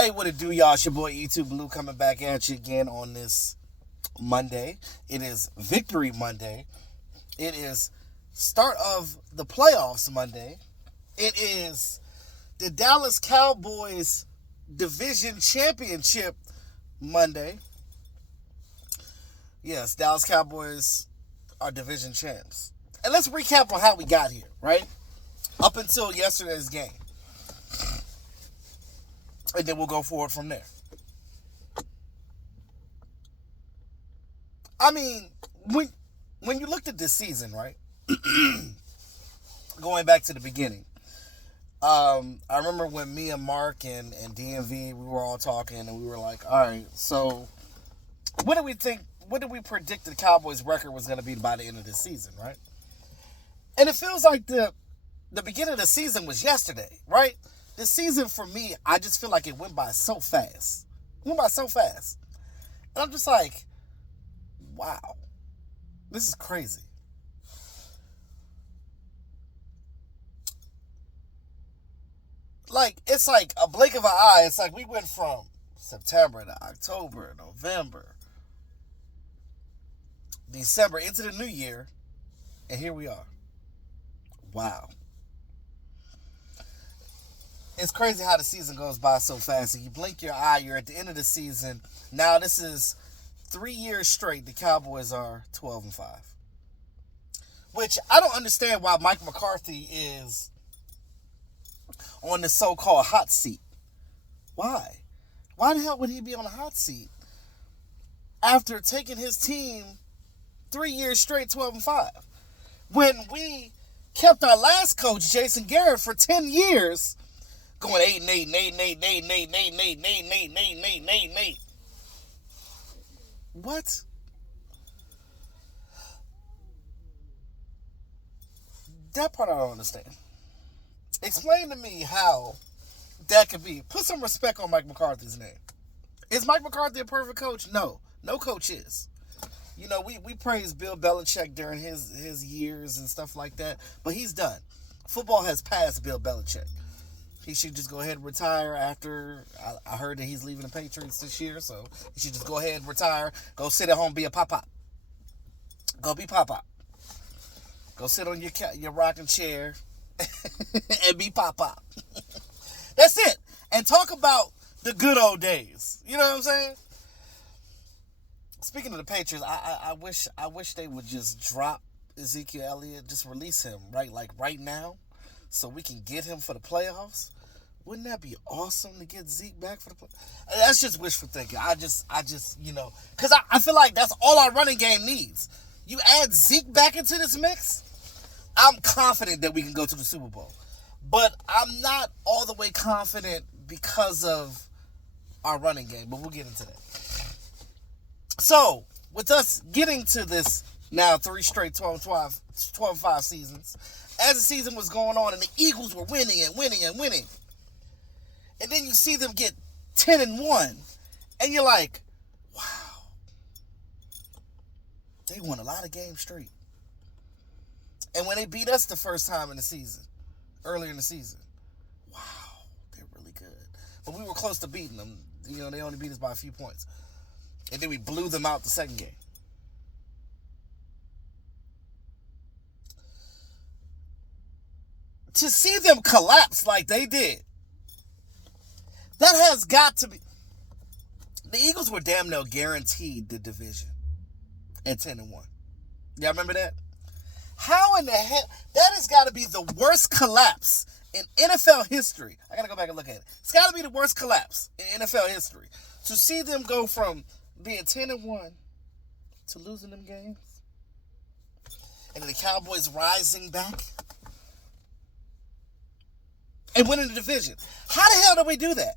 Hey, what it do, y'all? It's your boy E2 Blue coming back at you again on this Monday. It is Victory Monday. It is start of the playoffs Monday. It is the Dallas Cowboys Division Championship Monday. Yes, Dallas Cowboys are division champs. And let's recap on how we got here, right? Up until yesterday's game. And then we'll go forward from there. I mean, when you looked at this season, right? Going back to the beginning. I remember when me and Mark and DMV, we were all talking and we were like, all right, so what do we think, what did we predict the Cowboys record was going to be by the end of this season, right? And it feels like the beginning of the season was yesterday, right? This season for me, I just feel like it went by so fast. It went by so fast. And I'm just like, wow, this is crazy. Like, it's like a blink of an eye. It's like we went from September to October, November, December, into the new year, and here we are. Wow. It's crazy how the season goes by so fast. If you blink your eye, you're at the end of the season. Now this is 3 years straight. The Cowboys are 12-5, which I don't understand why Mike McCarthy is on the so-called hot seat. Why? Why the hell would he be on the hot seat after taking his team 3 years straight 12-5? When we kept our last coach, Jason Garrett, for 10 years, going 8-8. What? That part I don't understand. Explain to me how that could be. Put some respect on Mike McCarthy's name. Is Mike McCarthy a perfect coach? No. No coach is. You know, we praise Bill Belichick during his years and stuff like that, but he's done. Football has passed Bill Belichick. He should just go ahead and retire after. I heard that he's leaving the Patriots this year, so he should just go ahead and retire. Go sit at home, be a pop-pop. Go be pop-pop. Go sit on your rocking chair and be pop-pop. That's it. And talk about the good old days. You know what I'm saying? Speaking of the Patriots, I wish they would just drop Ezekiel Elliott, just release him right now, so we can get him for the playoffs. Wouldn't that be awesome to get Zeke back for the playoffs? That's just wishful thinking. I just because I feel like that's all our running game needs. You add Zeke back into this mix, I'm confident that we can go to the Super Bowl. But I'm not all the way confident because of our running game, but we'll get into that. So, with us getting to this now 3 straight 12-5 seasons, as the season was going on and the Eagles were winning, and then you see them get 10-1, and you're like, wow, they won a lot of games straight. And when they beat us the first time in the season, earlier in the season, wow, they're really good. But we were close to beating them. You know, they only beat us by a few points. And then we blew them out the second game. To see them collapse like they did, that has got to be. The Eagles were damn near guaranteed the division at 10-1. Y'all remember that? How in the hell? That has got to be the worst collapse in NFL history. I got to go back and look at it. It's got to be the worst collapse in NFL history. To see them go from being 10-1 to losing them games, and the Cowboys rising back and winning the division. How the hell do we do that?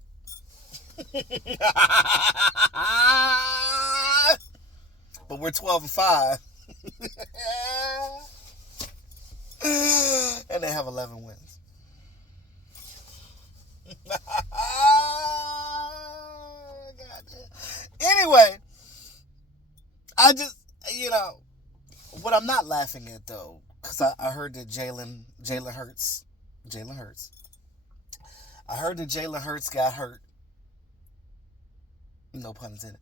But we're 12-5. And they have 11 wins. Anyway, I just, what I'm not laughing at though, because I heard that Jalen Hurts, I heard that Jalen Hurts got hurt No pun intended.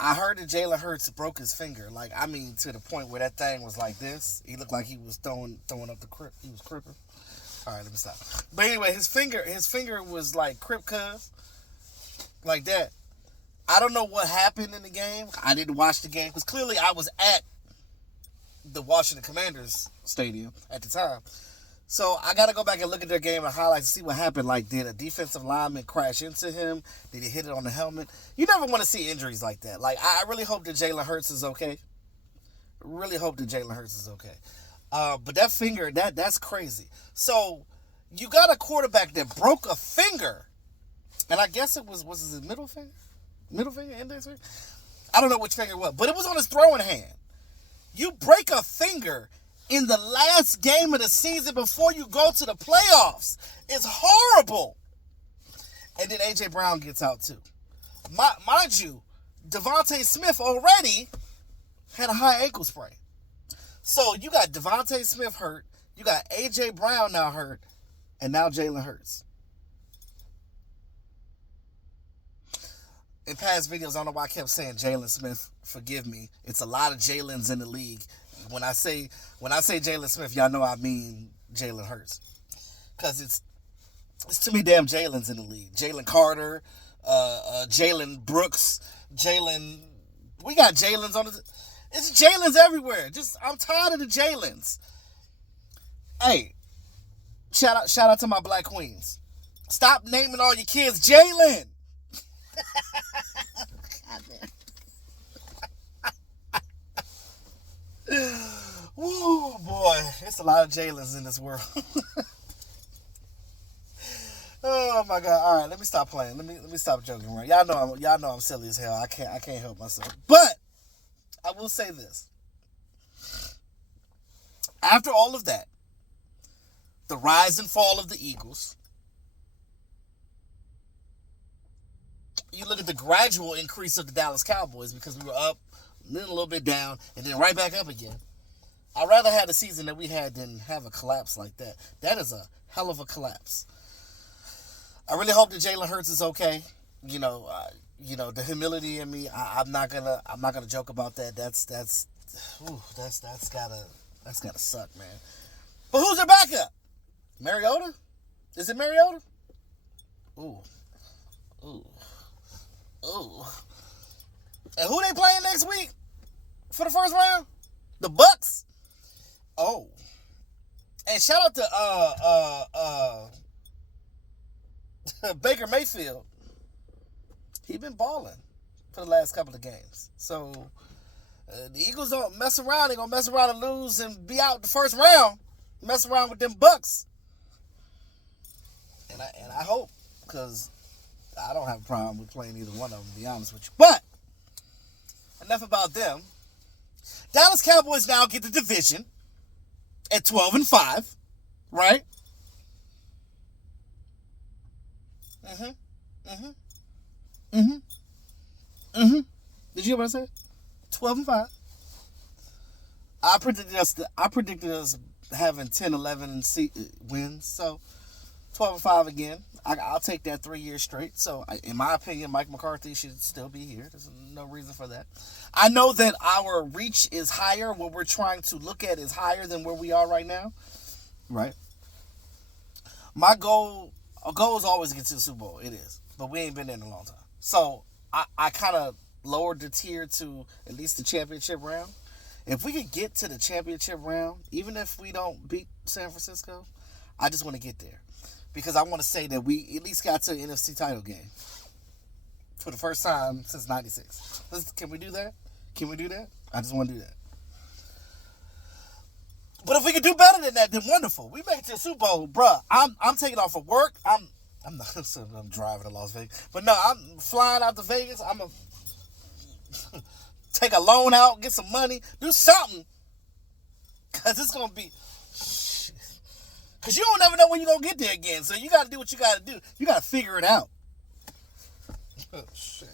I heard that Jalen Hurts broke his finger. Like, I mean, to the point where that thing was like this. He looked like he was throwing up the crip. He was cripping. All right, let me stop. But anyway, his finger was like crip cuz, like that. I don't know what happened in the game. I didn't watch the game because clearly I was at the Washington Commanders stadium at the time. So I got to go back and look at their game and highlights to see what happened. Like, did a defensive lineman crash into him? Did he hit it on the helmet? You never want to see injuries like that. Like, I really hope that Jalen Hurts is okay. Really hope that Jalen Hurts is okay. But that finger, that's crazy. So you got a quarterback that broke a finger, and I guess it was his middle finger, index finger. I don't know which finger it was, but it was on his throwing hand. You break a finger in the last game of the season before you go to the playoffs. It's horrible. And then A.J. Brown gets out too. Mind you, Devontae Smith already had a high ankle sprain. So you got Devontae Smith hurt, you got A.J. Brown now hurt, and now Jalen Hurts. In past videos, I don't know why I kept saying Jalen Smith. Forgive me. It's a lot of Jalen's in the league. When I say Jalen Smith, y'all know I mean Jalen Hurts. Because it's too many damn Jalen's in the league. Jalen Carter, Jalen Brooks, Jalen. We got Jalen's on the. It's Jalen's everywhere. I'm tired of the Jalen's. Hey, shout out to my black queens. Stop naming all your kids Jalen. Woo, boy, it's a lot of Jalen's in this world. Oh my God! All right, let me stop playing. Let me stop joking around. Y'all know I'm silly as hell. I can't help myself. But I will say this: after all of that, the rise and fall of the Eagles, you look at the gradual increase of the Dallas Cowboys because we were up, then a little bit down, and then right back up again. I'd rather have the season that we had than have a collapse like that. That is a hell of a collapse. I really hope that Jalen Hurts is okay. The humility in me. I'm not gonna joke about that. That's gotta suck, man. But who's their backup? Mariota? Is it Mariota? Ooh. And who they playing next week for the first round? The Bucks. Oh. And shout out to Baker Mayfield. He been balling for the last couple of games. So the Eagles don't mess around. They're gonna mess around and lose and be out the first round. Mess around with them Bucks. And I hope, because I don't have a problem with playing either one of them, to be honest with you. But enough about them. Dallas Cowboys now get the division at 12-5, right? Did you hear what I said? 12-5. I predicted us having 10-11 wins. So 12-5 again. I'll take that 3 years straight. So, in my opinion, Mike McCarthy should still be here. There's no reason for that. I know that our reach is higher. What we're trying to look at is higher than where we are right now. Right? My goal is always to get to the Super Bowl. It is. But we ain't been there in a long time. So, I kind of lowered the tier to at least the championship round. If we could get to the championship round, even if we don't beat San Francisco, I just want to get there. Because I want to say that we at least got to an NFC title game for the first time since '96. Can we do that? I just want to do that. But if we could do better than that, then wonderful. We make it to the Super Bowl, bruh. I'm taking off of work. I'm driving to Las Vegas, but no, I'm flying out to Vegas. I'm gonna take a loan out, get some money, do something, cause it's gonna be. Because you don't never know when you're going to get there again. So you got to do what you got to do. You got to figure it out. Oh, shit.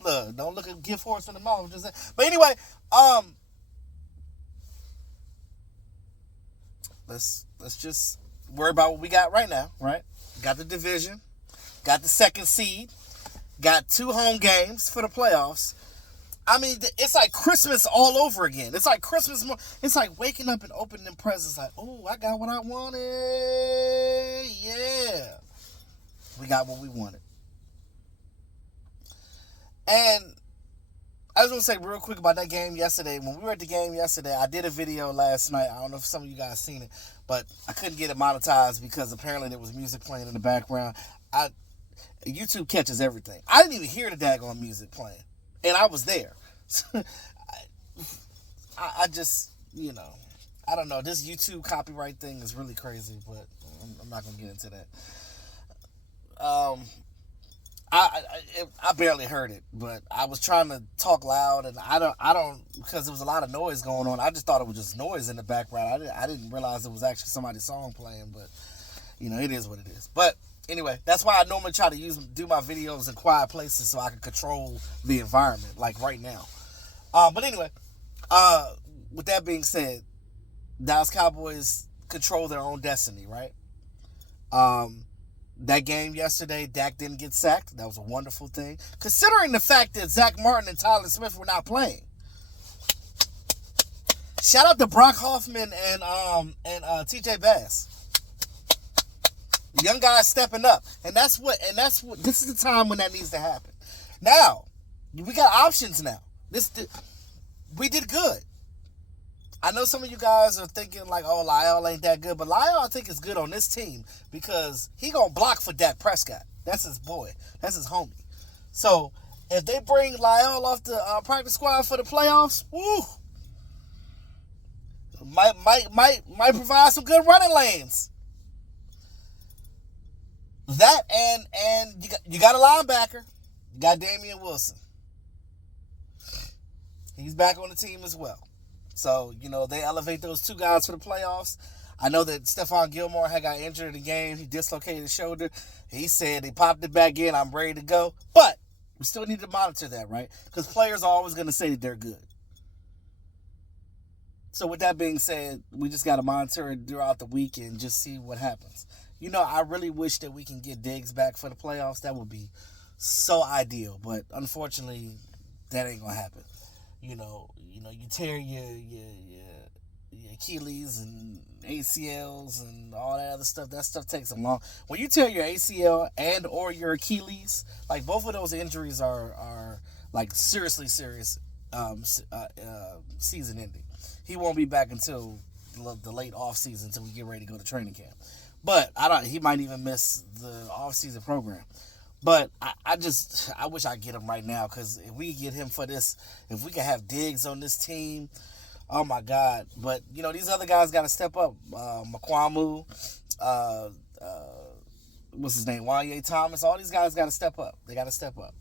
Look, don't look at gift horse in the mouth. But anyway, let's just worry about what we got right now, right? Got the division. Got the second seed. Got 2 home games for the playoffs. I mean, it's like Christmas all over again. It's like Christmas. It's like waking up and opening presents. Like, oh, I got what I wanted. Yeah, we got what we wanted. And I just want to say real quick about that game yesterday. When we were at the game yesterday, I did a video last night. I don't know if some of you guys seen it, but I couldn't get it monetized because apparently there was music playing in the background. YouTube catches everything. I didn't even hear the daggone music playing, and I was there. I just, I don't know. This YouTube copyright thing is really crazy, but I'm not gonna get into that. I barely heard it, but I was trying to talk loud, and I don't because there was a lot of noise going on. I just thought it was just noise in the background. I didn't realize it was actually somebody's song playing, but it is what it is. But anyway, that's why I normally try to do my videos in quiet places so I can control the environment, like right now. But anyway, with that being said, Dallas Cowboys control their own destiny, right? That game yesterday, Dak didn't get sacked. That was a wonderful thing, considering the fact that Zach Martin and Tyler Smith were not playing. Shout out to Brock Hoffman and T.J. Bass. The young guys stepping up, and that's what. This is the time when that needs to happen. Now, we got options now. We did good. I know some of you guys are thinking like, oh, Lyle ain't that good. But Lyle, I think, is good on this team because he going to block for Dak Prescott. That's his boy. That's his homie. So, if they bring Lyle off the practice squad for the playoffs, woo, might provide some good running lanes. That and you got a linebacker. You got Damian Wilson. He's back on the team as well. So, they elevate those 2 guys for the playoffs. I know that Stephon Gilmore had got injured in the game. He dislocated his shoulder. He said he popped it back in. I'm ready to go. But we still need to monitor that, right? Because players are always going to say that they're good. So with that being said, we just got to monitor it throughout the week and just see what happens. I really wish that we can get Diggs back for the playoffs. That would be so ideal. But unfortunately, that ain't going to happen. You tear your Achilles and ACLs and all that other stuff. That stuff takes a long. When you tear your ACL and or your Achilles, like both of those injuries are like seriously serious, season ending. He won't be back until the late off season until we get ready to go to training camp. But he might even miss the off season program. But I wish I get him right now because if we get him for this, if we can have Diggs on this team, oh my God. But, these other guys got to step up. McQuamu, what's his name? Wanye Thomas. All these guys got to step up. They got to step up.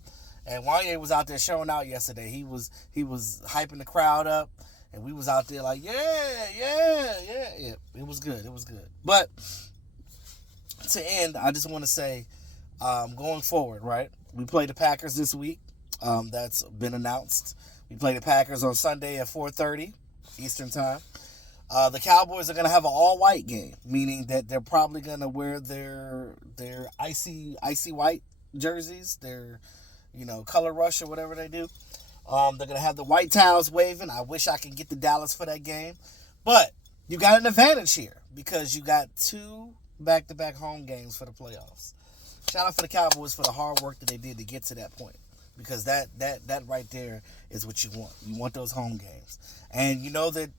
And Wanye was out there showing out yesterday. He was hyping the crowd up. And we was out there like, yeah. It was good. But to end, I just want to say, going forward, right? We play the Packers this week. That's been announced. We play the Packers on Sunday at 4:30 Eastern Time. The Cowboys are going to have an all-white game, meaning that they're probably going to wear their icy white jerseys, their color rush or whatever they do. They're going to have the white towels waving. I wish I could get to Dallas for that game. But you got an advantage here because you got 2 back-to-back home games for the playoffs. Shout out for the Cowboys for the hard work that they did to get to that point. Because that right there is what you want. You want those home games. And you know that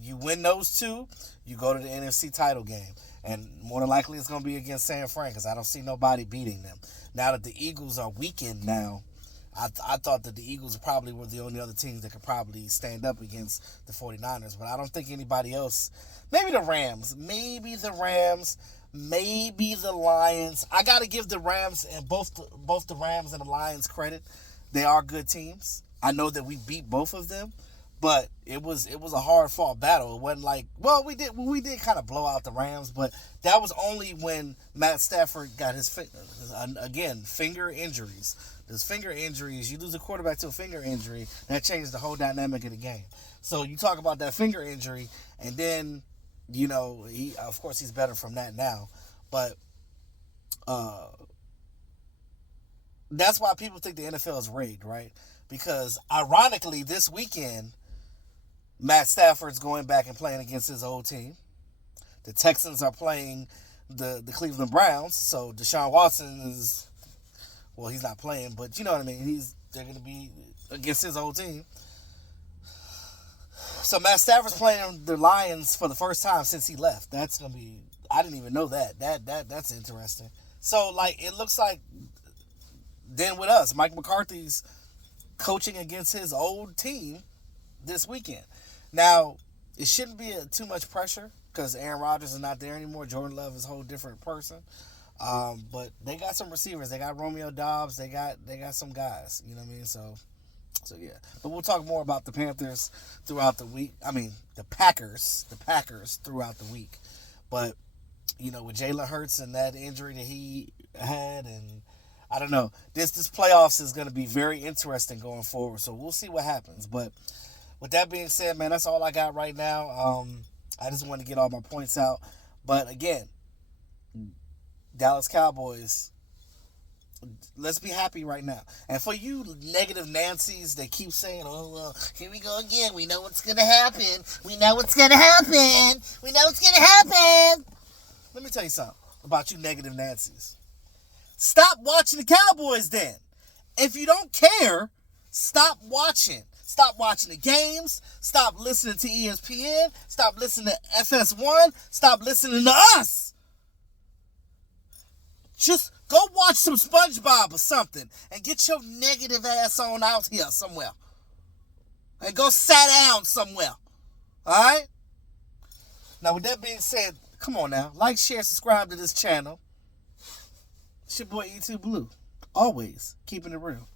you win those 2, you go to the NFC title game. And more than likely it's going to be against San Fran because I don't see nobody beating them. Now that the Eagles are weakened now, I thought that the Eagles probably were the only other teams that could probably stand up against the 49ers. But I don't think anybody else. Maybe the Rams. Maybe the Lions. I got to give the Rams and both the Rams and the Lions credit. They are good teams. I know that we beat both of them, but it was a hard fought battle. It wasn't like, well, we did kind of blow out the Rams, but that was only when Matt Stafford got his finger injuries. There's finger injuries. You lose a quarterback to a finger injury, that changed the whole dynamic of the game. So you talk about that finger injury, and then of course he's better from that now, but that's why people think the NFL is rigged, right? Because ironically, this weekend, Matt Stafford's going back and playing against his old team. The Texans are playing the Cleveland Browns, so Deshaun Watson is, well, he's not playing, but you know what I mean. They're going to be against his old team. So Matt Stafford's playing the Lions for the first time since he left. That's gonna be. I didn't even know that. That's interesting. So like it looks like then with us, Mike McCarthy's coaching against his old team this weekend. Now it shouldn't be too much pressure because Aaron Rodgers is not there anymore. Jordan Love is a whole different person. But they got some receivers. They got Romeo Dobbs. They got some guys. You know what I mean? So yeah, but we'll talk more about the Panthers throughout the week. I mean, the Packers throughout the week. But you know, with Jalen Hurts and that injury that he had, and I don't know, this playoffs is going to be very interesting going forward. So we'll see what happens. But with that being said, man, that's all I got right now. I just want to get all my points out. But again, Dallas Cowboys, let's be happy right now. And for you negative Nancy's that keep saying, oh, well, here we go again. We know what's going to happen. We know what's going to happen. We know what's going to happen. Let me tell you something about you negative Nancy's. Stop watching the Cowboys then. If you don't care, stop watching. Stop watching the games. Stop listening to ESPN. Stop listening to FS1. Stop listening to us. Just go watch some SpongeBob or something and get your negative ass on out here somewhere. And go sit down somewhere. Alright? Now, with that being said, come on now. Like, share, subscribe to this channel. It's your boy E2 Blue. Always keeping it real.